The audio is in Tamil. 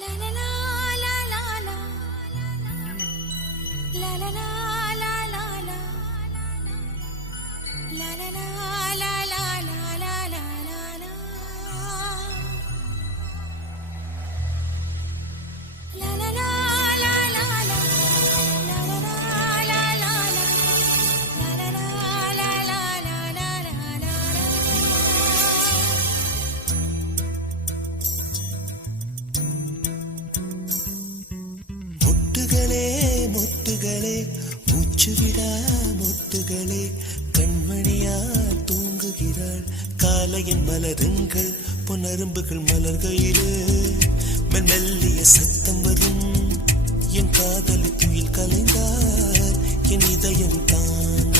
La la la la la la. La la la la la la. La la la la la la la la la. La la la la la la. La la la la la la. La la la la la la la la. முட்டுகளே முட்டுகளே மூச்சுவிடா முட்டுகளே கண்மணியா தூங்குகிறாள் காலையின் மலருங்கள் பொன்னரும்புகள் மலர்கையிலே மெல்லிய சத்தம் வரும் என் காதலி துயில் கலைந்தார் என் இதயம் தான்